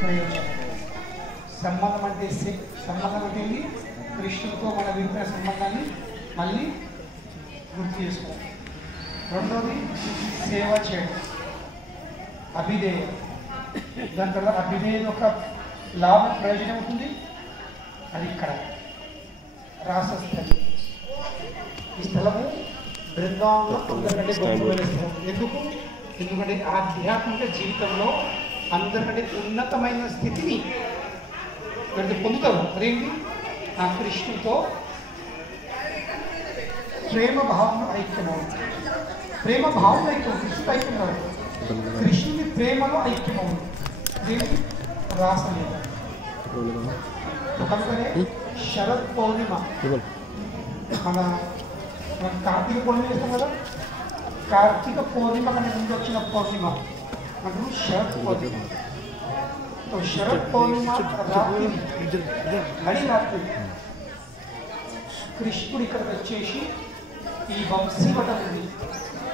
ప్రయోజనం. సంబంధం అంటే సంబంధం అంటే కృష్ణుడితో మన విడిపోయిన సంబంధాన్ని మళ్ళీ గుర్తు చేసుకోవాలి. రెండోది సేవ చేయడం, అభిధేయం. దాని తర్వాత అభిధేయం యొక్క లాభం ప్రయోజనం ఉంటుంది. అది ఇక్కడ రాసస్థలి. ఈ స్థలము బృందావనంలో అందరికంటే గొప్పమైన స్థలం. ఎందుకంటే ఆధ్యాత్మిక జీవితంలో అందరికంటే ఉన్నతమైన స్థితిని పొందుతారు. అదేంటి? ఆ కృష్ణుడితో ప్రేమ భావన ఐక్యమవుతుంది. ప్రేమ భావన ఐక్యం, కృష్ణుడు ఐక్యం కాదు, కృష్ణుని ప్రేమలో ఐక్యమవుతుంది. అదేంటి? రాసలీల. కనుకనే శరత్ పౌర్ణిమ, మన కార్తీక పౌర్ణిమ చేస్తాం కదా, కార్తీక పౌర్ణిమ కంటే ముందు వచ్చిన పౌర్ణిమ అంటే శరత్ పౌర్ణిమ. శరత్ పౌర్ణిమ రాత్రి నడి రాత్రి కృష్ణుడు ఇక్కడికి వచ్చేసి ఈ వంశీవటం ఉంది,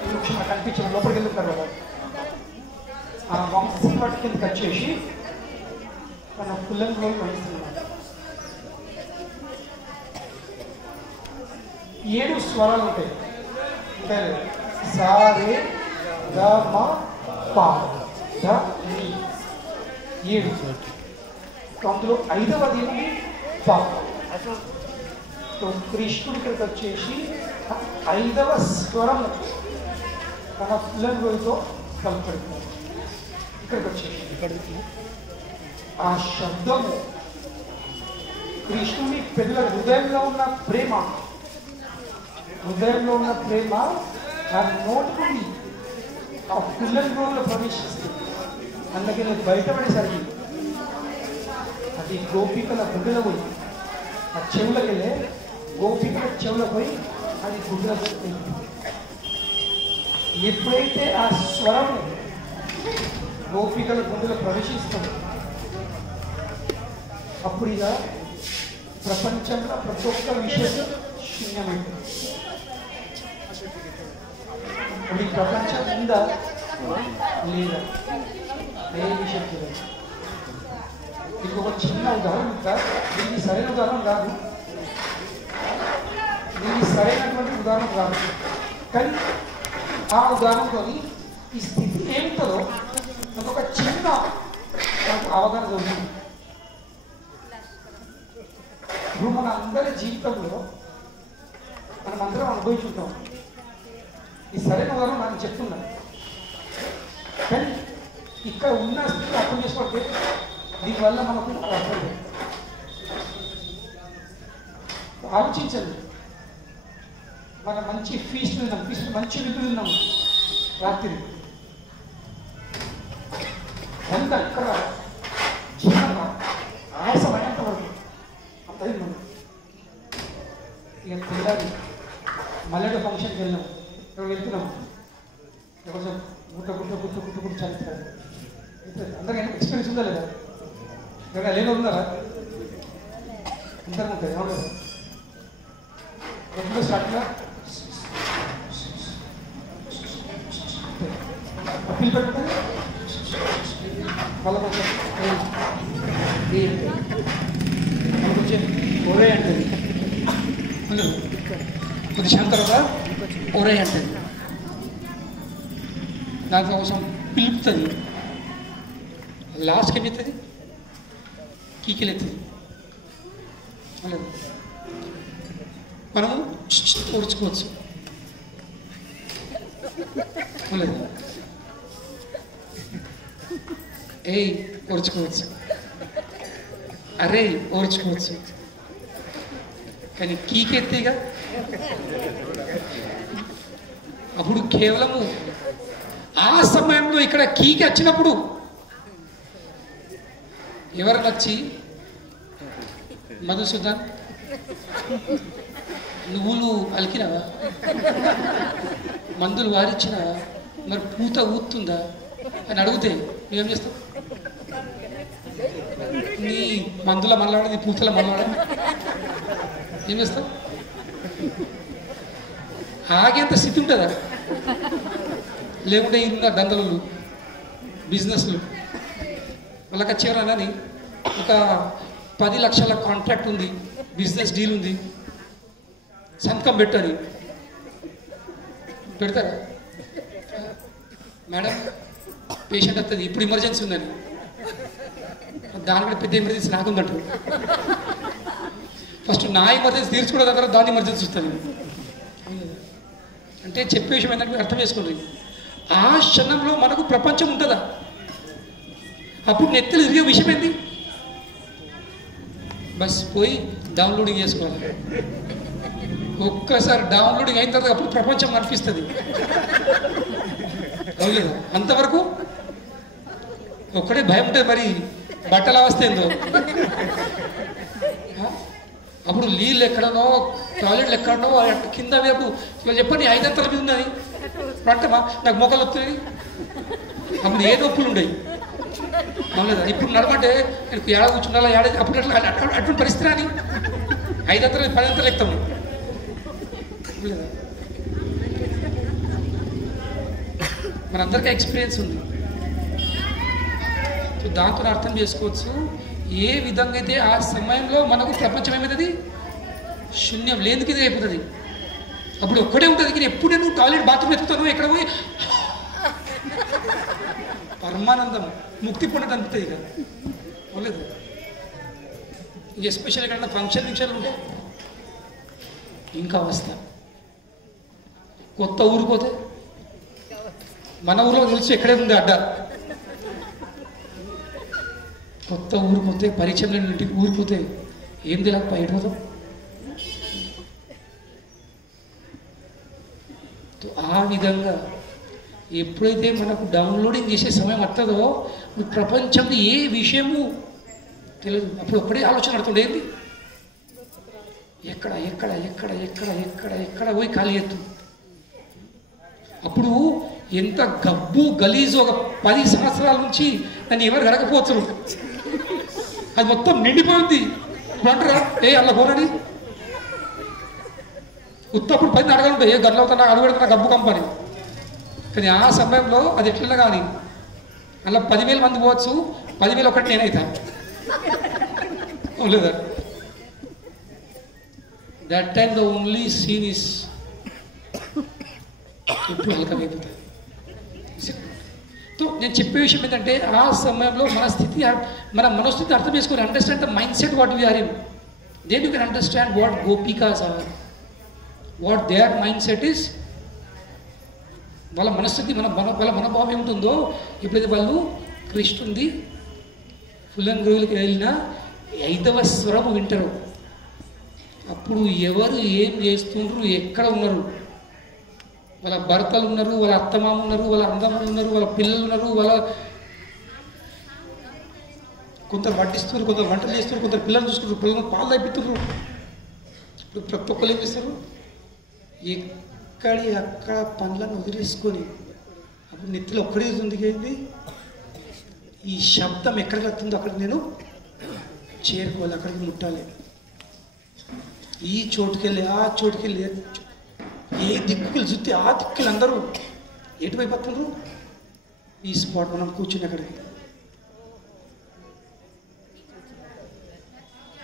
ఈ వృక్షం కనిపించిన లోపలికి వెళ్తారు కదా, ఆ వంశీవట కిందకి వచ్చేసి తన పుల్లని రోజు వహిస్తున్నాడు. 7 స్వరాలు ఉంటాయి. అంటే సా రే గ మ ప ధ ని 7. అందులో 5వది ఏంటి? ప. కృష్ణుడి ఇక్కడికి వచ్చేసి 5వ స్వరం తన పుల్లని రోజుతో కలుపుతాడు. ఇక్కడికి వచ్చేసి ఆ శబ్దము కృష్ణుని పెద్దల హృదయంలో ఉన్న ప్రేమ, ఆ నోటుకుని ఆ పిల్లల రోజులో ప్రవేశిస్తుంది. అందుకే బయటపడేసరికి అది గోపికల గుడ్డలో పోయి, ఆ చెవులకు వెళ్ళే గోపికల చెవులో పోయి అది గుడ్డలో పోయింది. ఎప్పుడైతే ఆ స్వరం గోపికల గుండెలో ప్రవేశిస్తుంది, అప్పుడు ఇక ప్రపంచంలో ప్రతి ఒక్క విషయం శూన్యమైంది. ఇప్పుడు ఈ ప్రపంచం ఉందా లేదా ఏ విషయం తెలియదు. ఇంకొక చిన్న ఉదాహరణ ఇస్తా. దీనికి సరైన ఉదాహరణ కాదు, దీనికి సరైనటువంటి ఉదాహరణ కాదు, కానీ ఆ ఉదాహరణతో ఈ స్థితి ఏమిటో నాకు ఒక చిన్న అవగాహన దొరికింది. ఇప్పుడు మన అందరి జీవితంలో మనం అందరం అనుభవించుంటాం. ఈ సరైన ఉదాహరణ నాకు చెప్తున్నాను, కానీ ఇక్కడ ఉన్న స్థితి అర్థం చేసుకోవట్లే. దీనివల్ల మనకు అర్థం లేదు. ఆలోచించండి. మనం మంచి ఫీస్ట్ తిన్నాం, మంచి విందు తిన్నాము రాత్రి. ఎంత ఇక్కడ జీవన ఆయాసమైనంత వరకు అంత మనం ఇక తెల్లారి మల్లెడ ఫంక్షన్కి వెళ్ళాము. ఇక్కడ వెళ్తున్నాము, కొంచెం గుట్ట చదువుతారు. అందరికీ ఎక్స్పీరియన్స్ ఉందా లేదా? ఇక్కడ లేని ఉన్నారా? అందరం ఉంటుంది. అవును కదా? ఎప్పుడు స్టార్ట్గా అప్పీల్ పెట్టుకుంటే వాళ్ళ కొంచెం కొంచెం ఒరే అంటుంది, కొద్ది శంకరగా ఒరే అంటుంది. దాంట్లో కోసం పిలుపుతుంది. లాస్ట్కి ఏమవుతుంది? కీకిలు ఎత్తుంది. మనము ఓడ్చుకోవచ్చు. ఏయ్ ఓర్చుకోవచ్చు, అరే ఓర్చుకోవచ్చు, కానీ కీకెత్తిగా అప్పుడు కేవలము ఆ సమయంలో ఇక్కడ కీకి వచ్చినప్పుడు ఎవరు వచ్చి మధుసూదన్ నువ్వులు అలికినావా, మందులు వారిచ్చినావా, మరి పూత ఊతుందా అని అడిగితే నువ్వేం చేస్తావు? నీ మందుల మళ్ళాడ, నీ పూతల మళ్ళాడ ఏం చేస్తావు? ఆగేంత స్థితి ఉంటుందా? లేకుంటే ఇంకా దందలు బిజినెస్లు వాళ్ళకి చివరనని ఒక 10 లక్షల కాంట్రాక్ట్ ఉంది, బిజినెస్ డీల్ ఉంది, సంతకం పెట్టని పెడతారా? మేడం పేషెంట్ వస్తుంది, ఇప్పుడు ఎమర్జెన్సీ ఉందని. దాని కూడా పెద్ద ఎమర్జెన్సీ నాకుందంటారు. ఫస్ట్ నా ఎమర్జెన్సీ తీర్చుకున్న తర్వాత దాని ఎమర్జెన్సీ వస్తుంది. అంటే చెప్పే విషయం ఏంటంటే అర్థం చేసుకోండి. ఆ క్షణంలో మనకు ప్రపంచం ఉంటుందా? అప్పుడు నెత్తలు ఇరిగే విషయం ఏంటి? బస్ పోయి డౌన్లోడింగ్ చేసుకోవాలి. ఒక్కసారి డౌన్లోడింగ్ అయిన తర్వాత అప్పుడు ప్రపంచం కనిపిస్తుంది. అవును, అంతవరకు ఒక్కడే భయం ఉంటుంది. మరి బట్టల అవస్థ ఏందో. అప్పుడు నీళ్ళు ఎక్కడనో, టాయిలెట్లు ఎక్కడనో, కింద వైపు ఇవాళ చెప్పండి 5 అంతల మీద ఉన్నది అంటమా, నాకు మొక్కలు వస్తున్నాయి. అప్పుడు ఏ నొప్పులు ఉండేవి. అవును, ఇప్పుడు నడమంటే నేను ఏడ కూర్చున్నా ఏడ అప్పుడు అటువంటి పరిస్థితి అని 5 అంతలు 10 అంతలు ఎక్కుతాము. మనందరికీ ఎక్స్పీరియన్స్ ఉంది. సో దాంతో అర్థం చేసుకోవచ్చు ఏ విధంగా అయితే ఆ సమయంలో మనకు ప్రపంచం ఏమవుతుంది, శూన్యం లేనిది ఇది అయిపోతుంది. అప్పుడు ఒక్కడే ఉంటుంది. కానీ ఎప్పుడు నేను టాయిలెట్ బాత్రూమ్ ఎత్తుతాను, ఎక్కడ పోయి పరమానందం ముక్తి పొందడం అనిపిస్తుంది కదా. లేదు ఎస్పెషల్ ఎక్కడన్నా ఫంక్షన్ ఉంటే ఇంకా అవస్థ. కొత్త ఊరు పోతే మన ఊరిలో తెలిసి ఎక్కడే ఉంది అడ్డ. కొత్త ఊరు పోతే పరిచయం లేని ఇంటికి ఊరు పోతే ఏం తెలియక బయటపోతాం. ఆ విధంగా ఎప్పుడైతే మనకు డౌన్లోడింగ్ చేసే సమయం వస్తుందో ప్రపంచంలో ఏ విషయము తెలియదు. అప్పుడు ఒక్కడే ఆలోచన పడుతుండే ఏంటి, ఎక్కడ ఎక్కడ ఎక్కడ ఎక్కడ ఎక్కడ ఎక్కడ పోయి ఖాళీ ఎత్తు. అప్పుడు ఎంత గబ్బు గలీజు, ఒక 10 సంవత్సరాల నుంచి నన్ను ఎవరు గడకపోవచ్చు, అది మొత్తం నిండిపోయింది. అంటారా అలా పోనని ఉత్తప్పుడు 10 అడగలుంటాయి, ఏ గడ్లు అవుతా నాకు అడుగుడుతున్నా గబ్బు కంపని. కానీ ఆ సమయంలో అది ఎట్లా కానీ అలా 10,000 మంది పోవచ్చు, 10,000 ఒకటి నేనైతా లేదా. That time the only scene is ఎప్పుడు అలకమైపోతుంది. సో నేను చెప్పే విషయం ఏంటంటే ఆ సమయంలో మన స్థితి, మన మనస్థితి అర్థం చేసుకొని understand the mindset what we are in. Then you can understand what gopikas are, what their mindset is. వాళ్ళ మనస్థితి వాళ్ళ మనోభావం ఏముంటుందో, ఎప్పుడైతే వాళ్ళు కృష్ణుంది ఫుల్లన్ గురువులకి వెళ్ళినా 5వ స్వరము వింటారు. అప్పుడు ఎవరు ఏం చేస్తుండ్రు, ఎక్కడ ఉన్నారు, వాళ్ళ భర్తలు ఉన్నారు, వాళ్ళ అత్తమామ ఉన్నారు, వాళ్ళ అందమ్మలు ఉన్నారు, వాళ్ళ పిల్లలు ఉన్నారు, వాళ్ళ కొందరు వడ్డిస్తున్నారు, కొందరు వంటలు చేస్తున్నారు, కొందరు పిల్లలు చూసుకుంటారు, పిల్లలు పాలు తాగిస్తున్నారు. ఇప్పుడు ప్రతి ఒక్కరు ఏం చేస్తారు, ఎక్కడి అక్కడ పనులను వదిలేసుకొని అప్పుడు నెత్తిలో ఒక్కడే ఉంది. ఈ శబ్దం ఎక్కడికి వస్తుందో అక్కడికి నేను చేరుకోవాలి, అక్కడికి ముట్టాలి. ఈ చోటుకెళ్ళి ఆ చోటుకెళ్ళి ఏ దిక్కులు చుట్టి ఆ దిక్కులు అందరూ ఎటువైపు వస్తున్నారు, ఈ స్పాట్ మనం కూర్చుని అక్కడికి.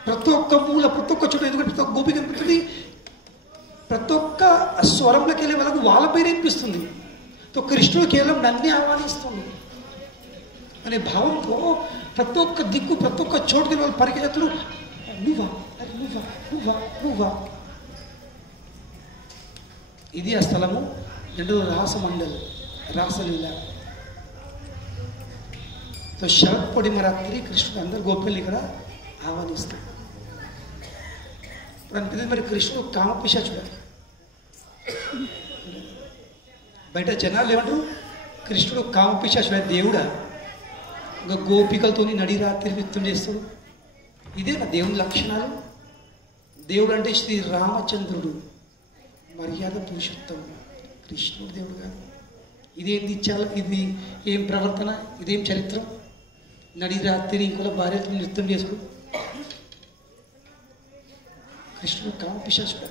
ప్రతి ఒక్క మూల, ప్రతి ఒక్క చోట, ఎందుకంటే ప్రతి ఒక్క గోపిక అనిపిస్తుంది, ప్రతి ఒక్క స్వరంలోకి వెళ్ళే వాళ్ళకు వాళ్ళ పేరు అనిపిస్తుంది. కృష్ణుడు కేవలం నన్నే ఆహ్వానిస్తుంది అనే భావంతో ప్రతి ఒక్క దిక్కు, ప్రతి ఒక్క చోటుకి వాళ్ళు పరిగెత్తులు, నువ్వా అరే నువ్వా నువ్వా నువ్వా. ఇది ఆ స్థలము. 2 రాసమండల్, రాసలీల. శరత్ పొడిమ రాత్రి కృష్ణుడు అందరు గోపికలు ఇక్కడ ఆహ్వానిస్తాడు. ఇప్పుడు అనిపిస్తుంది మరి కృష్ణుడు కామపిశాచుడు. బయట జనాలు ఏమంటారు, కృష్ణుడు కామపిశాచుడు, దేవుడా ఇంకా గోపికలతో నడి రాత్రి నృత్యం చేస్తాడు. ఇదే నా దేవుని లక్షణాలు. దేవుడు అంటే శ్రీ రామచంద్రుడు, మర్యాద పురుషోత్తముడు. కృష్ణుడు దేవుడు కాదు. ఇదేంది చాలా, ఇది ఏం ప్రవర్తన, ఇదేం చరిత్రం. నడి రాత్రి ఇంకోలా భార్యతో నృత్యం చేసుడు. కృష్ణుడు కామపిశాచుడు.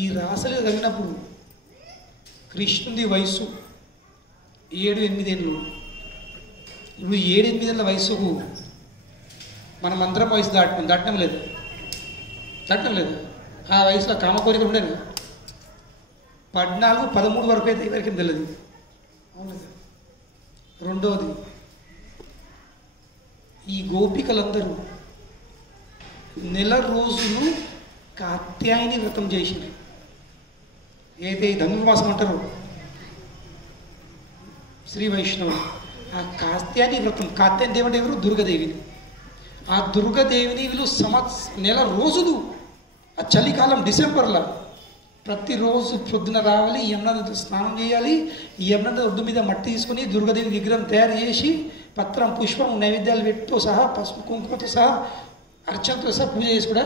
ఈ రాసలు తగినప్పుడు కృష్ణుడి వయసు 7-8 ఏళ్ళు. ఇప్పుడు 7-8 ఏళ్ళ వయసుకు మనం అందరం వయసు దాటడం లేదు. ఆ వయసులో కామ కోరికలు ఉండేది. 14-13 వరకు అయితే ఎవరికేం తెలియదు. అవును. రెండవది, ఈ గోపికలందరూ నెల రోజులు కాత్యాయని వ్రతం చేసింది. ఏదైతే ఈ ధనుర్మాసం అంటారో శ్రీ వైష్ణవులు, ఆ కాత్యాయని వ్రతం, కాత్యాయని దేవి అంటే ఎవరు? దుర్గదేవిని. ఆ దుర్గదేవిని వీళ్ళు నెల రోజులు, ఆ చలికాలం డిసెంబర్లో ప్రతిరోజు పొద్దున రావాలి, యమున నదిలో స్నానం చేయాలి. ఈ యమున నది ఒడ్డు మీద మట్టి తీసుకుని దుర్గదేవి విగ్రహం తయారు చేసి పత్రం, పుష్పం, నైవేద్యాలు పెట్టితో సహా, పసుపు కుంకుమతో సహా, అర్చనతో సహా పూజ చేసి కూడా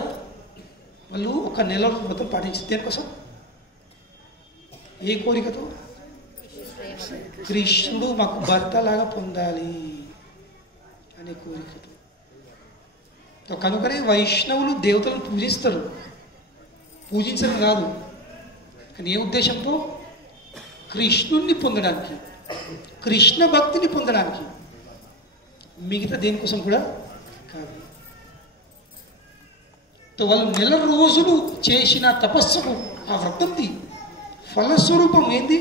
వాళ్ళు ఒక నెల వ్రతం పాటించారు. దేనికోసం? ఏ కోరికతో? కృష్ణుడు మాకు భర్తలాగా పొందాలి అనే కోరికతో. కనుకనే వైష్ణవులు దేవతలను పూజిస్తారు, పూజించడం కాదు. కానీ ఏ ఉద్దేశంతో? కృష్ణుణ్ణి పొందడానికి, కృష్ణ భక్తిని పొందడానికి, మిగతా దేనికోసం కూడా కాదు. వాళ్ళు నెల రోజులు చేసిన తపస్సుకు, ఆ వ్రతంది ఫలస్వరూపం ఏంది?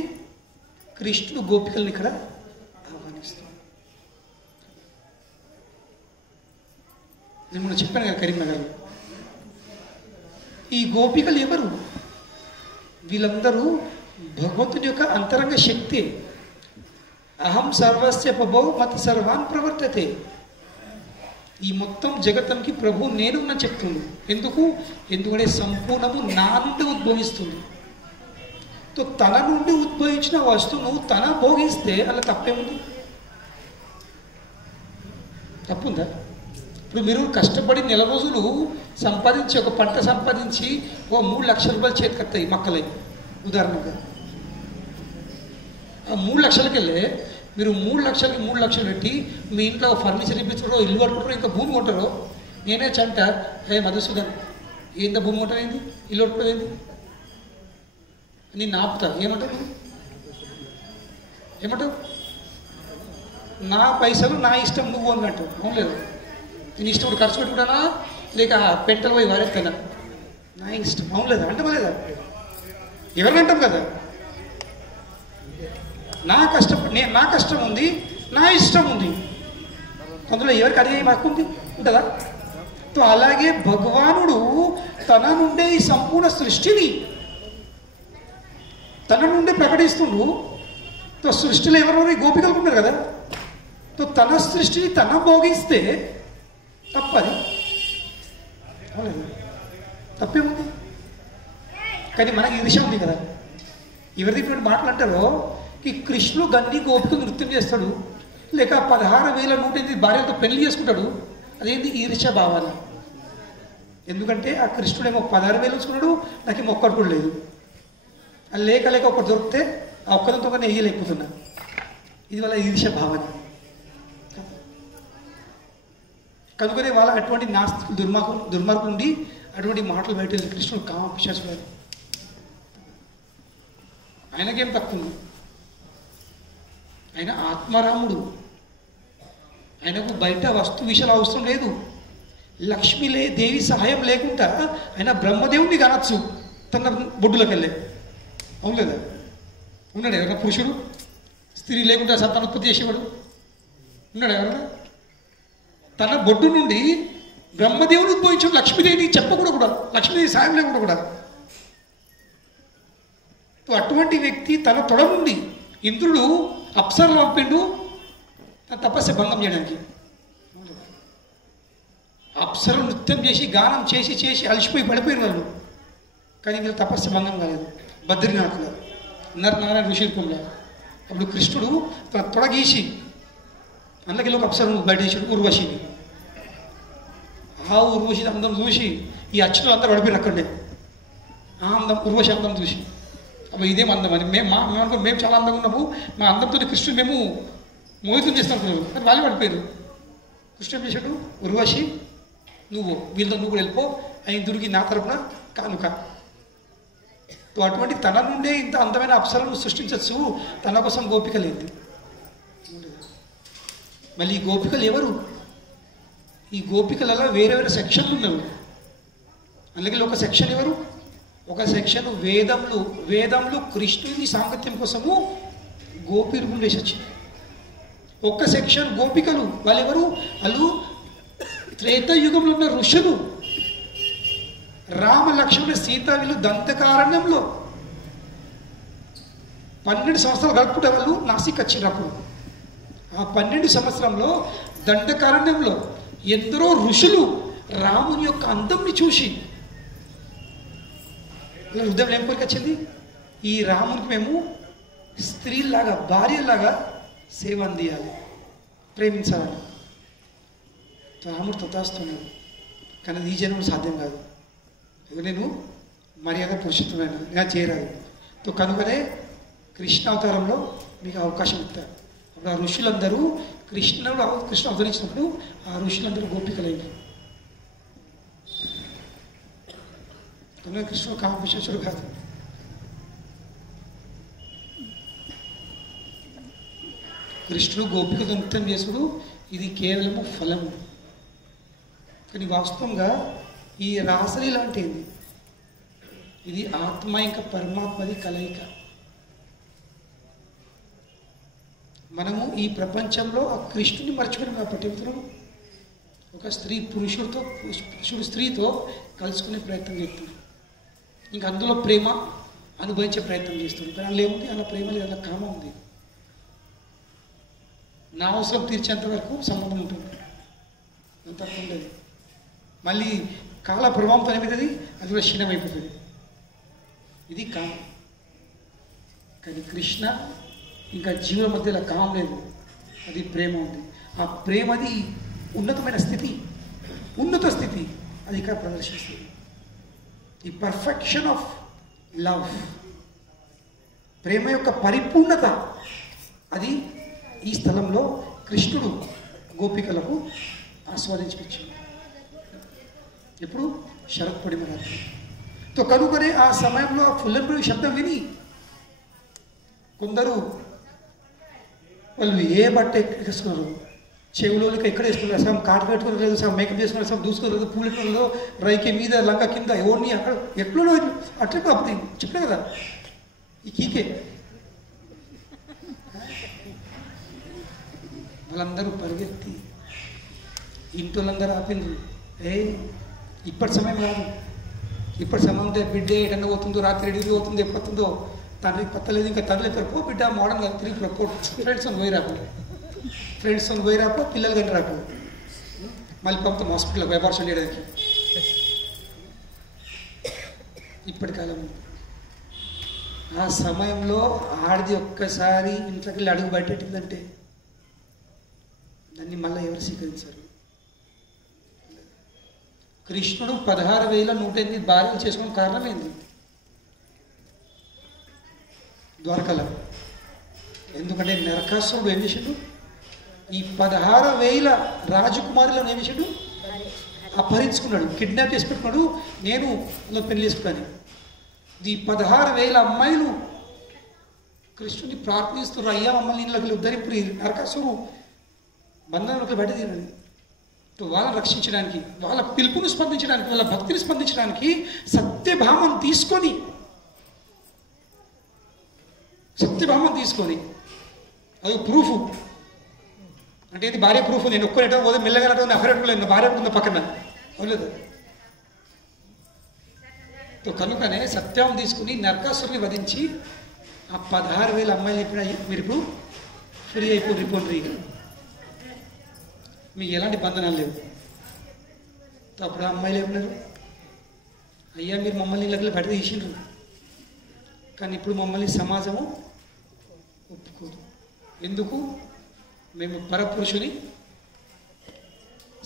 కృష్ణుడు గోపికల్ని ఇక్కడ ఆహ్వానిస్తాడు. నేను మొన్న చెప్పాను కదా కరీంనగర్లో. ఈ గోపికలు ఎవరు? వీళ్ళందరూ భగవంతుని యొక్క అంతరంగ శక్తి. అహం సర్వస్య ప్రభో మత సర్వాన్ ప్రవర్తతే. ఈ మొత్తం జగత్తంకి ప్రభు నేను అని చెప్తుంది. ఎందుకంటే సంపూర్ణము నా నుండి ఉద్భవిస్తుంది. తన నుండి ఉద్భవించిన వస్తువును తన భోగిస్తే అలా తప్పేముంది? తప్పుందా? ఇప్పుడు మీరు కష్టపడి నెల రోజులు సంపాదించి, ఒక పంట సంపాదించి 3 లక్షల రూపాయలు చేతికి వస్తాయి మొక్కలై. ఉదాహరణగా ఆ 3 లక్షలకి వెళ్ళే మీరు 3 లక్షలకి 3 లక్షలు పెట్టి మీ ఇంట్లో ఫర్నిచర్ ఇప్పించారో, ఇల్లు కట్టుకుంటారో, ఇంకా భూమి కొంటారో. నేనే చంట, మధుసూదన్ ఏంత భూమి కొంటారేంది, ఇల్లు కట్టుకోవేంది, నేను ఆపుతా. ఏమంటావు? నా పైసలు నా ఇష్టం, నువ్వు అని అంటావు. అవును లేదు? నేను ఇష్టం ఖర్చు పెట్టుకుంటానా, లేక పెట్టలు పోయి వారెత్తానా? నా ఇష్టం. అవును లేదా? అంటామా లేదా? ఎవరిని అంటాం కదా? నా కష్టం ఉంది, నా ఇష్టం ఉంది. అందులో ఎవరికి అడిగే హక్కు ఉంది? ఉంటుందా? అలాగే భగవానుడు తన నుండే ఈ సంపూర్ణ సృష్టిని తన నుండి ప్రకటిస్తుండు. సృష్టిలో ఎవరెవరు గోపికలు ఉన్నారు కదా, తన సృష్టిని తన భోగిస్తే తప్పది. తప్పేముంది? కానీ మనకి ఈర్ష్య ఉంది కదా. ఎవరిది ఇటువంటి మాటలు అంటారో, ఈ కృష్ణుడు గన్ని గోపికలు నృత్యం చేస్తాడు, లేక 16,108 భార్యలతో పెళ్లి చేసుకుంటాడు. అదేంటి? ఈర్ష్య భావాలు. ఎందుకంటే ఆ కృష్ణుడేమో 16,000 ఉంచుకున్నాడు, నాకేమో ఒక్కడు కూడా లేదు. అది లేక ఒకటి దొరికితే ఆ ఒక్కదంతో కానీ వేయలేకపోతున్నా. ఇది వాళ్ళ ఈర్ష్య భావన. కనుకనే వాళ్ళ అటువంటి నాస్తికులు, దుర్మార్గులు ఉండి అటువంటి మాటలు బయట కృష్ణుడు కామ పిశాచుడు. ఆయనకేం తక్కువ ఉంది? ఆయన ఆత్మరాముడు. ఆయనకు బయట వస్తు విషయాలు అవసరం లేదు. దేవి సహాయం లేకుండా ఆయన బ్రహ్మదేవుడిని కనొచ్చు తన బొడ్డులోకి వెళ్ళే. అవును లేదా? ఉన్నాడు ఎవరన్నా పురుషుడు స్త్రీ లేకుండా సంతానోత్పత్తి చేసేవాడు ఉన్నాడు ఎవరన్నా? తన బొడ్డు నుండి బ్రహ్మదేవుని ఉద్భవించాడు. లక్ష్మీదేవిని చెప్పకూడదు, లక్ష్మీదేవి సాయం లేకుండా కూడా. అటువంటి వ్యక్తి తన తొడ నుండి ఇంద్రుడు అప్సరలు పంపిండు తన తపస్సు భంగం చేయడానికి. అప్సరలు నృత్యం చేసి, గానం చేసి అలసిపోయి పడిపోయిన వాళ్ళు. కానీ వీళ్ళు తపస్సు భంగం కాలేదు. బద్రీనాథ్లో నరనారాయణ ఋషికుంలో అప్పుడు కృష్ణుడు తన తొడగీసి అందులోకి ఒక అప్సరం బయట చేసాడు, ఉర్వశిని. ఆ ఉర్వశి అందం చూసి ఈ అచ్చులు అందరూ పడిపోయారు అక్కడే. ఆ అందం, ఉర్వశి అందం చూసి అప్పుడు ఇదేం అందం అని మేము చాలా అందంగా ఉన్నాము, మా అందంతో కృష్ణుడు మేము మోహితం చేస్తాం కానీ వాళ్ళు పడిపోయారు. కృష్ణుడు ఏం చేశాడు? ఉర్వశి వీళ్ళతో నువ్వు కూడా వెళ్ళిపో, ఆయన ఇంద్రుడికి నా తరపున కానుక. అటువంటి తన నుండే ఇంత అందమైన అప్సరను సృష్టించవచ్చు. తన కోసం గోపిక లేదు. మళ్ళీ ఈ గోపికలు ఎవరు? ఈ గోపికలలో వేరే వేరే సెక్షన్లు ఉన్నవి. అందుకే ఒక సెక్షన్ ఎవరు? ఒక సెక్షన్ వేదములు కృష్ణుని సాంగత్యం కోసము గోపి రూపం వేసి వచ్చింది. ఒక్క సెక్షన్ గోపికలు, వాళ్ళు ఎవరు? వాళ్ళు త్రేతాయుగంలో ఉన్న ఋషులు. రామ లక్ష్మణ సీత వీళ్ళు దంతకారణ్యంలో 12 సంవత్సరాలు గడుపుకుంటే వాళ్ళు నాసిక్ వచ్చినప్పుడు ఆ 12 సంవత్సరంలో దండకారణ్యంలో ఎందరో ఋషులు రాముని యొక్క అందంని చూసి హృదయం ఏం కోరిక వచ్చింది? ఈ రామునికి మేము స్త్రీలాగా భార్యలాగా సేవ అందియాలి, ప్రేమించాలని. రాముడు తొతాస్తున్నాడు. కానీ ఈ జన్మలో సాధ్యం కాదు. నేను మర్యాద పురుషత్వమైన నేను చేయరాదు. కనుకనే కృష్ణ అవతారంలో మీకు అవకాశం ఇస్తారు. అప్పుడు ఆ ఋషులందరూ కృష్ణ అవతరించినప్పుడు ఆ ఋషులందరూ గోపికలైన. కనుక కృష్ణుడు కామపిశాచుడు కాదు. కృష్ణుడు గోపికతో నృత్యం చేసుడు ఇది కేవలము ఫలము. కానీ వాస్తవంగా ఈ రాసలీల అంటే ఏంది? ఇది ఆత్మ ఇంకా పరమాత్మది కలయిక. మనము ఈ ప్రపంచంలో ఆ కృష్ణుని మర్చిపోయిన కాబట్టి చెబుతున్నాము. ఒక స్త్రీ పురుషుడు స్త్రీతో కలుసుకునే ప్రయత్నం చేస్తున్నాడు. ఇంకా అందులో ప్రేమ అనుభవించే ప్రయత్నం చేస్తున్నాడు. కానీ అందులో ఏముంది? అలా ప్రేమ లేదు, అలా కామం ఉంది. నా అవసరం తీర్చేంత వరకు సంబంధం ఉంటుంది, అంత ఉండదు. మళ్ళీ కాల ప్రభావంతో ఏమవుతుంది? అది కూడా క్షీణమైపోతుంది. ఇది కామం. కానీ కృష్ణ ఇంకా జీవుల మధ్యలో కామం లేదు, అది ప్రేమ ఉంది. ఆ ప్రేమది ఉన్నతమైన స్థితి, ఉన్నత స్థితి అది ఇక్కడ ప్రదర్శిస్తుంది. ది పర్ఫెక్షన్ ఆఫ్ లవ్, ప్రేమ యొక్క పరిపూర్ణత అది ఈ స్థలంలో కృష్ణుడు గోపికలకు ఆస్వాదించవచ్చు. ఎప్పుడు? శరత్ పూర్ణిమ రాత్రి. కనుకనే ఆ సమయంలో ఫుల్లెంపుడు శబ్దం విని కొందరు వాళ్ళు ఏ బట్ట వేసుకున్నారు, చెవులోకి ఎక్కడ వేసుకున్నారు, సగం కాటు పెట్టుకున్నారు, సగం మేకప్ చేసుకున్నారు, సగం దూసుకున్నారు, పూలు పెట్టుకున్నారు, రైకి మీద లంక కింద ఎవరిని అక్కడ ఎక్కడో అట్లే కాకపోతే చెప్పినా కదా ఈ కీకే. వాళ్ళందరూ పరిగెత్తి ఇంటోళ్ళందరూ ఆపిండ్రు. ఇప్పటి సమయం కాదు, ఇప్పటి సమయం బిడ్డ ఎటన్నా పోతుందో, రాత్రి ఎడిగి పోతుందో, ఎప్పుడుతుందో తండ్రికి పత్తలేదు. ఇంకా తండ్రి చెప్పారు, బిడ్డ మోడర్న్ కాదు, తిరిగి ఫ్రెండ్స్ అని పోయి రాకు, ఫ్రెండ్స్ అని పోయి రాకు, పిల్లలు కానీ రాకు, మళ్ళీ పంపుతాం హాస్పిటల్ వ్యాపారం చేయడానికి. ఇప్పటి కాలం ఆ సమయంలో ఆడిది ఒక్కసారి ఇంట్లోకి వెళ్ళి అడుగు బయటెట్టిందంటే దాన్ని మళ్ళీ ఎవరు స్వీకరించారు? కృష్ణుడు 16,108 భార్యలు చేసుకోవడం కారణం ఏంది? ద్వారకలో. ఎందుకంటే నరకాసురుడు ఏం చేసిండు? ఈ 16,000 రాజకుమారులను ఏం చేసిండు? అపహరించుకున్నాడు, కిడ్నాప్ చేసి పెట్టుకున్నాడు. నేను పెళ్లి చేసుకున్నాను. ఈ 16,000 అమ్మాయిలు కృష్ణుని ప్రార్థిస్తున్నారు, అయ్యా మమ్మల్ని ఇళ్ళకి ఉద్ధరింపు, నరకాసురు బంధంలోకి బయట తీరండి. వాళ్ళని రక్షించడానికి, వాళ్ళ పిలుపుని స్పందించడానికి, వాళ్ళ భక్తిని స్పందించడానికి సత్యభామం తీసుకొని అది ప్రూఫ్ అంటే ఇది భార్య ప్రూఫ్. నేను ఒక్కరేటో పోతే మెల్లగా అఫరెట్లేదు, భార్య ఉందో పక్కన అవలేదు. కనుకనే సత్యం తీసుకుని నరకాసురుని వధించి ఆ 16,000 అమ్మాయిలు చెప్పిన మీరు ఇప్పుడు ఫ్రీ అయిపోయి మీకు ఎలాంటి బంధనాలు లేవు. అప్పుడు ఆ అమ్మాయిలు ఏమన్నారు? అయ్యా మీరు మమ్మల్ని ఇళ్ళకి బయట తీసిండ్రు, కానీ ఇప్పుడు మమ్మల్ని సమాజము ఒప్పుకోదు. ఎందుకు? మేము పరపురుషుని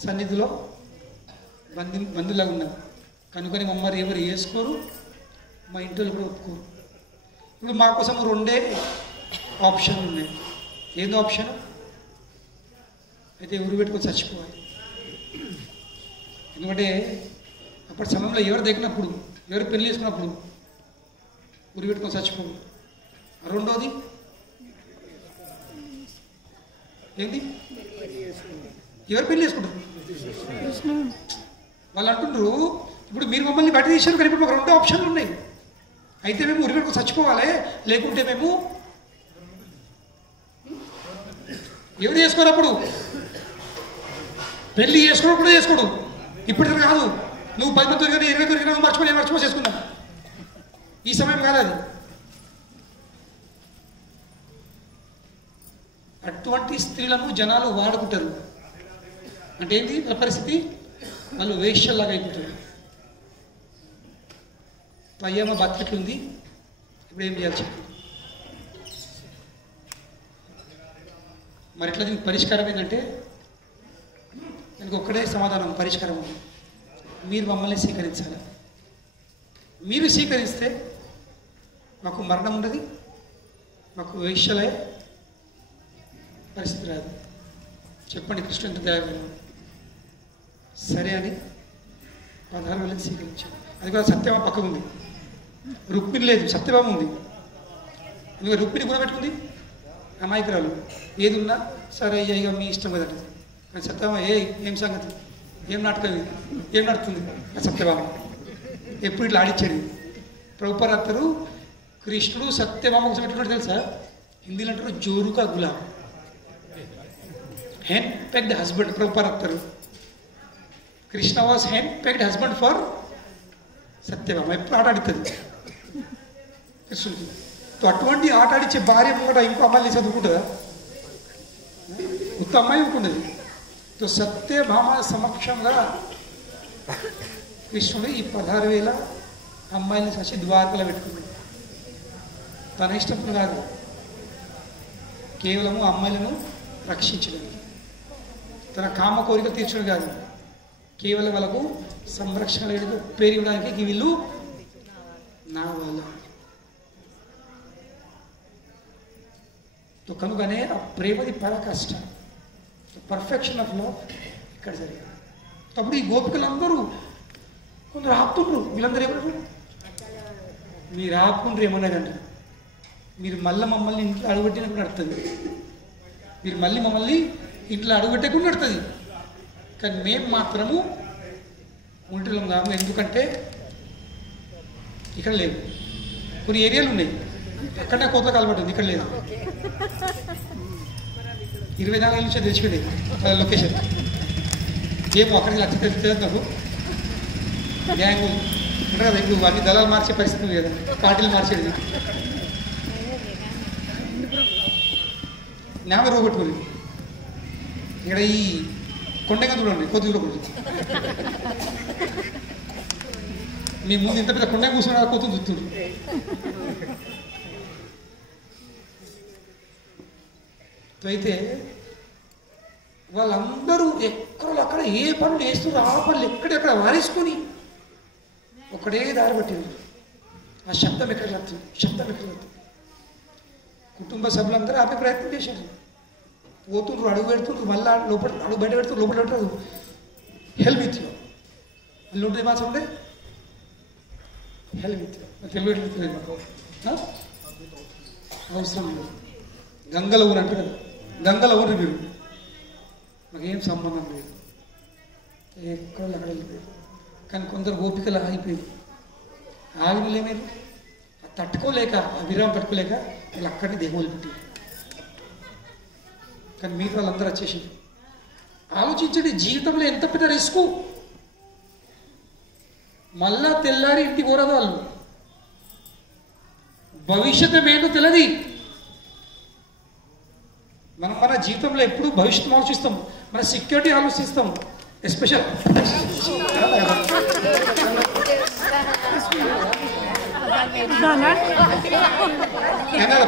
సన్నిధిలో బంధులాగా ఉన్నాం, కనుకొని మమ్మల్ని ఎవరు వేసుకోరు, మా ఇంట్లో కూడా ఒప్పుకోరు. ఇప్పుడు మా కోసం 2 ఆప్షన్లు ఉన్నాయి. ఏందో ఆప్షన్? అయితే ఊరు పెట్టుకొని చచ్చిపోవాలి. ఎందుకంటే అప్పటి సమయంలో ఎవరు దగ్గినప్పుడు, ఎవరు పెళ్లి చేసుకున్నప్పుడు ఊరు పెట్టుకొని చచ్చిపోవాలి. రెండోది ఏంది ఎవరు పెళ్లి చేసుకుంటారు వాళ్ళు అంటుండ్రు. ఇప్పుడు మీరు మమ్మల్ని బయట తీశారు కానీ ఇప్పుడు మాకు 2 ఆప్షన్లు ఉన్నాయి. అయితే మేము ఉరిపెట్టుకు చచ్చిపోవాలి, లేకుంటే మేము ఎవరు చేసుకోరు. అప్పుడు పెళ్లి చేసుకోవడం కూడా చేసుకోడు. ఇప్పుడు కాదు, నువ్వు 10 మంది దొరికినా 20 దొరికినా మర్చిపో చేసుకుందాం. ఈ సమయం కాదు అది. అటువంటి స్త్రీలను జనాలు వాడుకుంటారు. అంటే ఏంటి వాళ్ళ పరిస్థితి? వాళ్ళు వేశ్యలాగా అయిపోతారు. అయ్యమ్మ బతికి ఉంది, ఇప్పుడు ఏం చేయాలి చెప్పు. మరి ఇట్లా దీనికి పరిష్కారం ఏంటంటే దానికి ఒక్కడే సమాధానం, పరిష్కారం ఉంది. మీరు మమ్మల్ని స్వీకరించాలి. మీరు స్వీకరిస్తే మాకు మరణం ఉండదు, మాకు వేశ్యలే పరిస్థితి రాదు. చెప్పండి కృష్ణుని దయాగలం. సరే అని 16 వేలని స్వీకరించాం. అది కూడా సత్యభామ పక్కకు ఉంది, రుక్మిణి లేదు, సత్యభామ ఉంది. నువ్వు రుక్మిణి గుణపెట్టుకుంది అమాయకురాలు. ఏది ఉన్నా సరే అయ్యా ఇక మీ ఇష్టం కదండి. కానీ సత్యభామ ఏం సంగతి, ఏం నాటకం, ఏం నడుతుంది సత్యభామ. ఎప్పుడు ఇట్లా ఆడిచ్చాడు. ప్రభుపాద అంటారు కృష్ణుడు సత్యభామ కోసం ఎట్లుంటాడు తెలుసా? హిందీలో అంటారు జోరుగా గులాం, హ్యాండ్ పెగ్డ్ హస్బెండ్. ప్రభుపాద అంటారు Krishna was henpecked husband for Satyabhama. ఎప్పుడు ఆట ఆడుతుంది కృష్ణుడికి. అటువంటి ఆట ఆడిచ్చే భార్య కూడా ఇంకో అమ్మాయిని చదువుకుంటుందా? ఉత్త అమ్మాయి ఉంటుండదు. సత్యభామ సమక్షంగా కృష్ణుడు ఈ 16,000 అమ్మాయిని చచ్చి ద్వారకలో పెట్టుకున్నాడు. తన ఇష్టం కాదు, కేవలము అమ్మాయిలను రక్షించడానికి, తన కామ కోరిక తీర్చడం కాదు, కేవలం వాళ్ళకు సంరక్షణ పేరు ఇవ్వడానికి వీళ్ళు నా వాళ్ళ. కనుకనే ఆ ప్రేమది పరాకాష్ట, పర్ఫెక్షన్ ఆఫ్ లవ్ ఇక్కడ జరిగింది. అప్పుడు ఈ గోపికలందరూ కొందరు ఆపుతుండ్రు. వీళ్ళందరూ ఏమన్నారు? మీరు ఆపుకుంటారు ఏమన్నారంటే, మీరు మళ్ళీ మమ్మల్ని ఇంట్లో అడుగుపెట్టినప్పుడు నడుతుంది, మీరు మళ్ళీ మమ్మల్ని ఇంట్లో అడుగుపెట్టకుండా నడుతుంది. కానీ మేము మాత్రము ఒంటిలో కాము. ఎందుకంటే ఇక్కడ లేవు, కొన్ని ఏరియాలు ఉన్నాయి అక్కడనే కోతలు కాలబడుతుంది, ఇక్కడ లేదు. 24 ఏళ్ళ నుంచి తెచ్చిపోయింది లొకేషన్. ఏమో అక్కడికి లక్ష తెలియదు నాకు. గ్యాంగ్ అంటే కదా, ఇప్పుడు అన్ని దళాలు మార్చే పరిస్థితి ఉంది కదా, పార్టీలు మార్చేది. జ్ఞాప రోగొట్టుకుని ఇక్కడ ఈ కొండగా చూడండి, కొద్దిగా మీ ముందు ఇంత పెద్ద కొండ కూర్చున్నా కొత్త చూస్తుంది. అయితే వాళ్ళందరూ ఎక్కడో అక్కడ ఏ పనులు వేస్తున్నారు, ఆ పనులు ఎక్కడెక్కడ వారేసుకొని ఒకటే దారి పట్టింది. ఆ శబ్దం ఎక్కడ వెళ్తుంది, శబ్దం ఎక్కడ వెళ్తుంది. కుటుంబ సభ్యులందరూ ఆపే ప్రయత్నం చేశారు. పోతుండ్రు, అడుగు పెడుతుండ్రు, మళ్ళీ లోపల అడుగు బయట పెడుతుండ్రు, లోపల పెట్టరు. హెల్ విత్ యూ వీళ్ళు ఉంటుంది మాసం ఉండే హెల్ విత్ యూ తెలుగు ఎట్లుంటుంది మాకు అవసరం లేదు. గంగల ఊరు అంటే కదా, గంగల ఊరు మీరు, మాకేం సంబంధం లేదు, ఎక్కడ అక్కడ వెళ్ళిపోయారు. కానీ కొందరు ఓపికలు ఆగిపోయింది. ఆగిపోలే మీరు తట్టుకోలేక, ఆ విరామం తట్టుకోలేక వీళ్ళు అక్కడిని దేహోలు పెట్టి. కానీ మీరు వాళ్ళందరూ వచ్చేసి ఆలోచించండి, జీవితంలో ఎంత పెద్ద రిస్క్. మళ్ళా తెల్లారి ఇంటికి పోరాదు వాళ్ళు, భవిష్యత్తు ఏంటో తెలియదు. మనం మన జీవితంలో ఎప్పుడు భవిష్యత్తు ఆలోచిస్తాం, మన సెక్యూరిటీ ఆలోచిస్తాం. ఎస్పెషల్